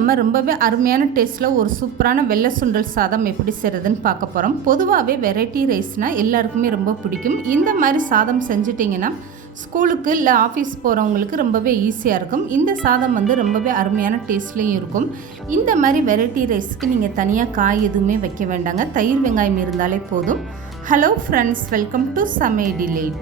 நம்ம ரொம்பவே அருமையான டேஸ்ட்டில் ஒரு சூப்பரான வெள்ளை சுண்டல் சாதம் எப்படி செய்கிறதுன்னு பார்க்க போகிறோம். பொதுவாகவே வெரைட்டி ரைஸ்னால் எல்லாருக்குமே ரொம்ப பிடிக்கும். இந்த மாதிரி சாதம் செஞ்சிட்டிங்கன்னா ஸ்கூலுக்கு இல்லை ஆஃபீஸ் போகிறவங்களுக்கு ரொம்பவே ஈஸியாக இருக்கும். இந்த சாதம் ரொம்பவே அருமையான டேஸ்ட்லேயும் இருக்கும். இந்த மாதிரி வெரைட்டி ரைஸ்க்கு நீங்கள் தனியாக காய் எதுவுமே வைக்க வேண்டாங்க. தயிர் வெங்காயம் இருந்தாலே போதும். ஹலோ ஃப்ரெண்ட்ஸ், வெல்கம் டு சமையல் டிலைட்.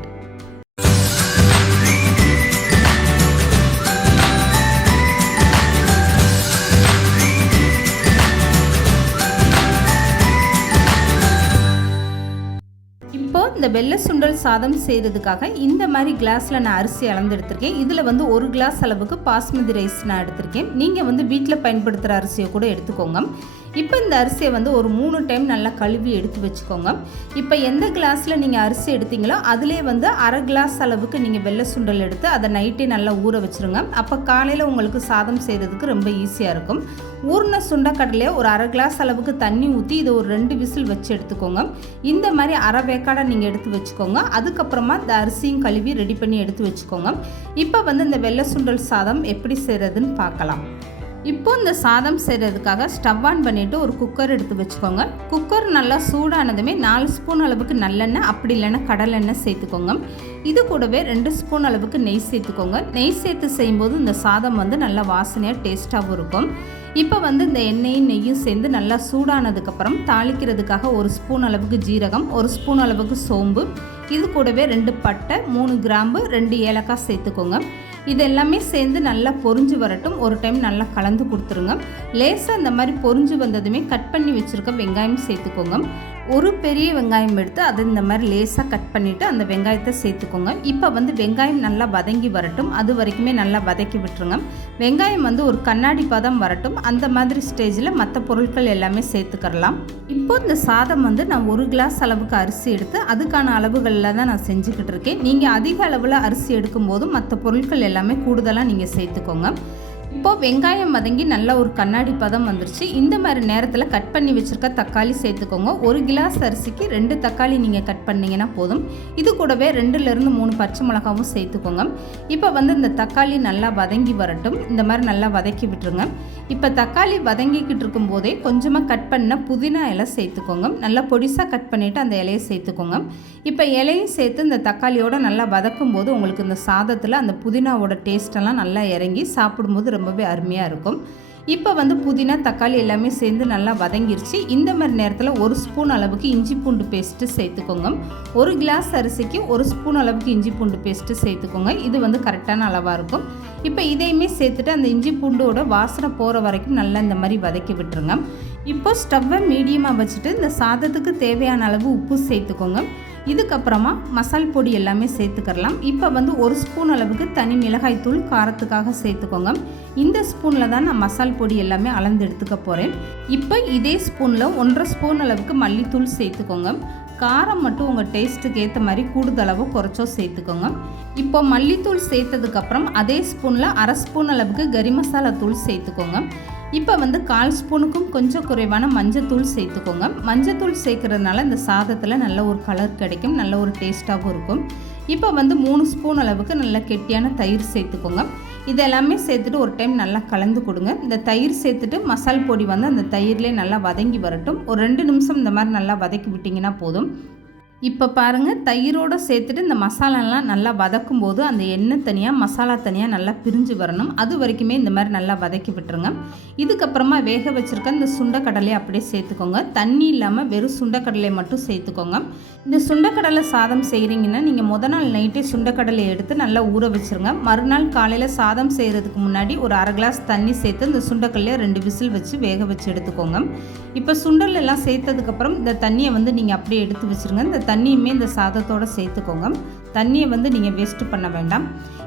இந்த வெள்ளை சுண்டல் சாதம் செய்கிறதுக்காக இந்த மாதிரி கிளாஸில் நான் அரிசி அளந்து எடுத்திருக்கேன். இதில் ஒரு கிளாஸ் அளவுக்கு பாஸ்மதி ரைஸ் நான் எடுத்திருக்கேன். நீங்கள் வீட்டில் பயன்படுத்துகிற அரிசியை கூட எடுத்துக்கோங்க. இப்போ இந்த அரிசியை ஒரு 3 டைம் நல்லா கழுவி எடுத்து வச்சுக்கோங்க. இப்போ எந்த கிளாஸில் நீங்கள் அரிசி எடுத்தீங்களோ அதிலே அரை கிளாஸ் அளவுக்கு நீங்கள் வெள்ளை சுண்டல் எடுத்து அதை நைட்டே நல்லா ஊற வச்சுருங்க. அப்போ காலையில் உங்களுக்கு சாதம் செய்கிறதுக்கு ரொம்ப ஈஸியாக இருக்கும். ஊறின சுண்டைக்கடலையை ஒரு அரை கிளாஸ் அளவுக்கு தண்ணி ஊற்றி இதை ஒரு 2 விசில் வச்சு எடுத்துக்கோங்க. இந்த மாதிரி அரை வேக்காடை நீங்கள் எடுத்து வச்சுக்கோங்க. அதுக்கப்புறமா இந்த அரிசியும் கழுவி ரெடி பண்ணி எடுத்து வச்சுக்கோங்க. இப்போ இந்த வெள்ளை சுண்டல் சாதம் எப்படி செய்கிறதுன்னு பார்க்கலாம். இப்போ இந்த சாதம் செய்கிறதுக்காக ஸ்டவ் ஆன் பண்ணிவிட்டு ஒரு குக்கர் எடுத்து வச்சுக்கோங்க. குக்கர் நல்லா சூடானதுமே 4 ஸ்பூன் அளவுக்கு நல்லெண்ணெய், அப்படி இல்லைன்னா கடலெண்ணெய் சேர்த்துக்கோங்க. இது கூடவே 2 ஸ்பூன் அளவுக்கு நெய் சேர்த்துக்கோங்க. நெய் சேர்த்து செய்யும்போது இந்த சாதம் நல்லா வாசனையாக டேஸ்ட்டாகவும் இருக்கும். இப்போ இந்த எண்ணெயும் நெய்யும் சேர்ந்து நல்லா சூடானதுக்கப்புறம் தாளிக்கிறதுக்காக 1 ஸ்பூன் அளவுக்கு ஜீரகம், 1 ஸ்பூன் அளவுக்கு சோம்பு, இது கூடவே 2 பட்டை, 3 கிராம்பு, 2 ஏலக்காய் சேர்த்துக்கோங்க. இது எல்லாமே சேர்ந்து நல்லா பொரிஞ்சு வரட்டும். ஒரு டைம் நல்லா கலந்து கொடுத்துருங்க. லேசாக இந்த மாதிரி பொரிஞ்சு வந்ததுமே கட் பண்ணி வச்சுருக்க வெங்காயம் சேர்த்துக்கோங்க. ஒரு பெரிய வெங்காயம் எடுத்து அதை இந்த மாதிரி லேசாக கட் பண்ணிவிட்டு அந்த வெங்காயத்தை சேர்த்துக்கோங்க. இப்போ வெங்காயம் நல்லா வதங்கி வரட்டும். அது வரைக்குமே நல்லா வதக்கி விட்டுருங்க. வெங்காயம் ஒரு கண்ணாடி பதம் வரட்டும். அந்த மாதிரி ஸ்டேஜில் மற்ற பொருட்கள் எல்லாமே சேர்த்துக்கிறலாம். இப்போ இந்த சாதம் நான் 1 கிளாஸ் அளவுக்கு அரிசி எடுத்து அதுக்கான அளவுகளில் தான் நான் செஞ்சுக்கிட்டு இருக்கேன். நீங்கள் அதிக அளவில் அரிசி எடுக்கும்போது மற்ற பொருட்கள் எல்லாமே கூடுதலாக நீங்கள் சேர்த்துக்கோங்க. இப்போது வெங்காயம் வதங்கி நல்லா ஒரு கண்ணாடி பதம் வந்துருச்சு. இந்த மாதிரி நேரத்தில் கட் பண்ணி வச்சுருக்க தக்காளி சேர்த்துக்கோங்க. 1 கிளாஸ் அரிசிக்கு 2 தக்காளி நீங்கள் கட் பண்ணிங்கன்னா போதும். இது கூடவே 2லேருந்து 3 பச்சை மிளகாவும் சேர்த்துக்கோங்க. இப்போ இந்த தக்காளி நல்லா வதங்கி வரட்டும். இந்த மாதிரி நல்லா வதக்கி விட்டுருங்க. இப்போ தக்காளி வதங்கிக்கிட்டு இருக்கும் போதே கொஞ்சமாக கட் பண்ண புதினா இலை சேர்த்துக்கோங்க. நல்லா பொடிசாக கட் பண்ணிவிட்டு அந்த இலையை சேர்த்துக்கோங்க. இப்போ இலையும் சேர்த்து இந்த தக்காளியோடு நல்லா வதக்கும் போது உங்களுக்கு இந்த சாதத்தில் அந்த புதினாவோட டேஸ்ட்டெல்லாம் நல்லா இறங்கி சாப்பிடும்போது ரொம்பவே அருமையாக இருக்கும். இப்போ புதினா தக்காளி எல்லாமே சேர்ந்து நல்லா வதங்கிருச்சு. இந்த மாதிரி நேரத்தில் 1 ஸ்பூன் அளவுக்கு இஞ்சி பூண்டு பேஸ்ட்டு சேர்த்துக்கோங்க. 1 கிளாஸ் அரிசிக்கு 1 ஸ்பூன் அளவுக்கு இஞ்சி பூண்டு பேஸ்ட்டு சேர்த்துக்கோங்க. இது கரெக்டான அளவாக இருக்கும். இப்போ இதையுமே சேர்த்துட்டு அந்த இஞ்சி பூண்டோட வாசனை போகிற வரைக்கும் நல்லா இந்த மாதிரி வதக்கி விட்டுருங்க. இப்போ ஸ்டவ்வை மீடியமாக வச்சுட்டு இந்த சாதத்துக்கு தேவையான அளவு உப்பு சேர்த்துக்கோங்க. இதுக்கப்புறமா மசால் பொடி எல்லாமே சேர்த்துக்கலாம். இப்போ 1 ஸ்பூன் அளவுக்கு தனி மிளகாய் தூள் காரத்துக்காக சேர்த்துக்கோங்க. இந்த ஸ்பூனில் தான் நான் மசால் பொடி எல்லாமே அளந்து எடுத்துக்க போகிறேன். இப்போ இதே ஸ்பூனில் 1.5 ஸ்பூன் அளவுக்கு மல்லித்தூள் சேர்த்துக்கோங்க. காரம் மட்டும் உங்கள் டேஸ்ட்டுக்கு ஏற்ற மாதிரி கூடுதளவோ குறைச்சோ சேர்த்துக்கோங்க. இப்போ மல்லித்தூள் சேர்த்ததுக்கப்புறம் அதே ஸ்பூனில் 1/2 ஸ்பூன் அளவுக்கு கறி மசாலா தூள் சேர்த்துக்கோங்க. இப்போ 1/4 ஸ்பூனுக்கும் கொஞ்சம் குறைவான மஞ்சத்தூள் சேர்த்துக்கோங்க. மஞ்சத்தூள் சேர்க்கறதுனால இந்த சாதத்தில் நல்ல ஒரு கலர் கிடைக்கும், நல்ல ஒரு டேஸ்ட்டாகவும் இருக்கும். இப்போ 3 ஸ்பூன் அளவுக்கு நல்ல கெட்டியான தயிர் சேர்த்துக்கோங்க. இதெல்லாமே சேர்த்துட்டு ஒரு டைம் நல்லா கலந்து கொடுங்க. இந்த தயிர் சேர்த்துட்டு மசால் பொடி அந்த தயிர்லேயே நல்லா வதங்கி வரட்டும். ஒரு 2 நிமிஷம் இந்த மாதிரி நல்லா வதக்கி விட்டிங்கன்னா போதும். இப்போ பாருங்கள், தயிரோடு சேர்த்துட்டு இந்த மசாலாலாம் நல்லா வதக்கும் போது அந்த எண்ணெய் தனியாக மசாலா தனியாக நல்லா பிரிஞ்சு வரணும். அது வரைக்குமே இந்த மாதிரி நல்லா வதக்கி விட்டுருங்க. இதுக்கப்புறமா வேக வச்சுருக்க இந்த சுண்டைக்கடலையை அப்படியே சேர்த்துக்கோங்க. தண்ணி இல்லாமல் வெறும் சுண்டைக்கடலையை மட்டும் சேர்த்துக்கோங்க. இந்த சுண்டைக்கடலை சாதம் செய்கிறீங்கன்னா நீங்கள் முத நாள் நைட்டே சுண்டைக்கடலையை எடுத்து நல்லா ஊற வச்சுருங்க. மறுநாள் காலையில் சாதம் செய்கிறதுக்கு முன்னாடி ஒரு அரை கிளாஸ் தண்ணி சேர்த்து இந்த சுண்டைக்கடலையை 2 விசில் வச்சு வேக வச்சு எடுத்துக்கோங்க. இப்போ சுண்டல் எல்லாம் சேர்த்ததுக்கப்புறம் இந்த தண்ணியை நீங்கள் அப்படியே எடுத்து வச்சுருங்க. இந்த தண்ணியுமே இந்த சாதத்தோடு சேர்த்துக்கோங்க. தண்ணியை நீங்கள் வேஸ்ட்டு பண்ண வேண்டாம்.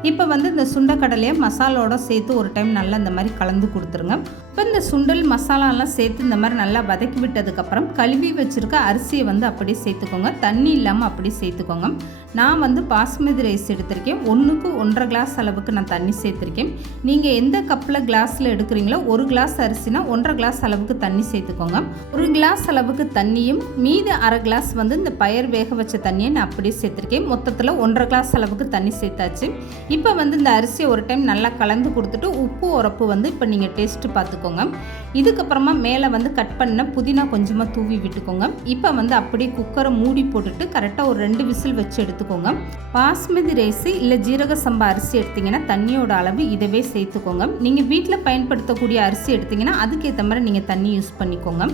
இப்போ இந்த சுண்டைக்கடலையை மசாலோட சேர்த்து ஒரு டைம் நல்லா இந்த மாதிரி கலந்து கொடுத்துருங்க. இப்போ இந்த சுண்டல் மசாலாலாம் சேர்த்து இந்த மாதிரி நல்லா வதக்கி விட்டதுக்கப்புறம் கழுவி வச்சுருக்க அரிசியை அப்படியே சேர்த்துக்கோங்க. தண்ணி இல்லாமல் அப்படியே சேர்த்துக்கோங்க. நான் பாஸ்மதி ரைஸ் எடுத்திருக்கேன். 1க்கு 1.5 கிளாஸ் அளவுக்கு நான் தண்ணி சேர்த்துருக்கேன். நீங்கள் எந்த கப்பில் கிளாஸில் எடுக்கிறீங்களோ 1 கிளாஸ் அரிசினா 1.5 கிளாஸ் அளவுக்கு தண்ணி சேர்த்துக்கோங்க. 1 கிளாஸ் அளவுக்கு தண்ணியும் மீது அரை கிளாஸ் இந்த பயர் வேக வச்ச தண்ணியை நான் அப்படியே சேர்த்துருக்கேன். மொத்தத்தில் குக்கரில் 1.5 கிளாஸ் அளவுக்கு தண்ணி சேர்த்தாச்சு. இப்போ வந்து இந்த அரிசியை ஒரு டைம் நல்லா கலந்து கொடுத்துட்டு உப்பு உரப்பு வந்து இப்போ நீங்கள் டேஸ்ட்டு பார்த்துக்கோங்க. இதுக்கப்புறமா மேலே வந்து கட் பண்ண புதினா கொஞ்சமாக தூவி விட்டுக்கோங்க. இப்போ வந்து அப்படியே குக்கரை மூடி போட்டுட்டு கரெக்டாக ஒரு 2 விசில் வச்சு எடுத்துக்கோங்க. பாஸ்மதி ரைஸ் இல்லை ஜீரக சம்பா அரிசி எடுத்திங்கன்னா தண்ணியோட அளவு இதவே சேர்த்துக்கோங்க. நீங்கள் வீட்டில் பயன்படுத்தக்கூடிய அரிசி எடுத்திங்கன்னா அதுக்கேற்ற மாதிரி நீங்கள் தண்ணி யூஸ் பண்ணிக்கோங்க.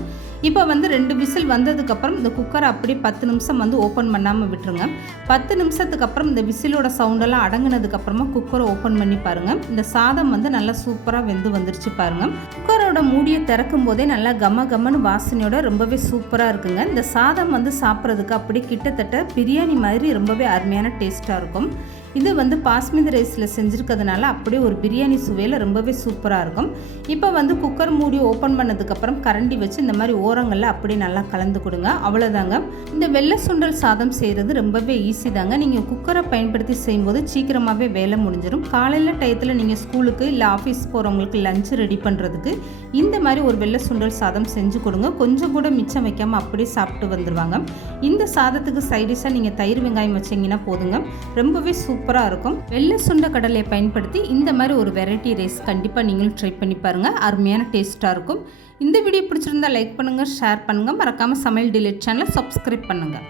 இப்போ வந்து 2 விசில் வந்ததுக்கப்புறம் இந்த குக்கரை அப்படியே 10 நிமிஷம் வந்து ஓப்பன் பண்ணாமல் விட்டுருங்க. 10 நிமிஷத்துக்கு அப்புறம் இந்த விசிலோட சவுண்டெல்லாம் அடங்கினதுக்கப்புறமா குக்கரை ஓப்பன் பண்ணி பாருங்கள். இந்த சாதம் வந்து நல்லா சூப்பராக வெந்து வந்துருச்சு பாருங்கள். குக்கரோட மூடியை திறக்கும் போதே நல்லா கமன்னு வாசனையோட ரொம்பவே சூப்பராக இருக்குங்க. இந்த சாதம் வந்து சாப்பிட்றதுக்கு அப்படி கிட்டத்தட்ட பிரியாணி மாதிரி ரொம்பவே அருமையான டேஸ்ட்டாக இருக்கும். இது வந்து பாஸ்மதி ரைஸில் செஞ்சுருக்கிறதுனால அப்படியே ஒரு பிரியாணி சுவையில் ரொம்பவே சூப்பராக இருக்கும். இப்போ வந்து குக்கர் மூடி ஓப்பன் பண்ணதுக்கப்புறம் கரண்டி வச்சு இந்த மாதிரி ஓரங்களில் அப்படியே நல்லா கலந்து கொடுங்க. அவ்வளோதாங்க. இந்த வெள்ளை சுண்டல் சாதம் செய்கிறது ரொம்பவே ஈஸி தாங்க. நீங்கள் குக்கரை பயன்படுத்தி செய்யும்போது சீக்கிரமாகவே வேலை முடிஞ்சிடும். காலையில் டயத்தில் நீங்கள் ஸ்கூலுக்கு இல்லை ஆஃபீஸ் போகிறவங்களுக்கு லஞ்சு ரெடி பண்ணுறதுக்கு இந்த மாதிரி ஒரு வெள்ளை சுண்டல் சாதம் செஞ்சு கொடுங்க. கொஞ்சம் கூட மிச்சம் வைக்காமல் அப்படியே சாப்பிட்டு வந்துடுவாங்க. இந்த சாதத்துக்கு சைடிஷாக நீங்கள் தயிர் வெங்காயம் வச்சிங்கன்னா போதுங்க. ரொம்பவே சூப்பராக இருக்கும். வெள்ளை சுண்ட கடலையை பயன்படுத்தி இந்த மாதிரி ஒரு வெரைட்டி ரைஸ் கண்டிப்பாக நீங்களும் ட்ரை பண்ணி பாருங்கள். அருமையான டேஸ்ட்டாக இருக்கும். இந்த வீடியோ பிடிச்சிருந்தா லைக் பண்ணுங்கள், ஷேர் பண்ணுங்கள். மறக்காமல் சமையல் டிலேட் சேனலை சப்ஸ்கிரைப் பண்ணுங்கள்.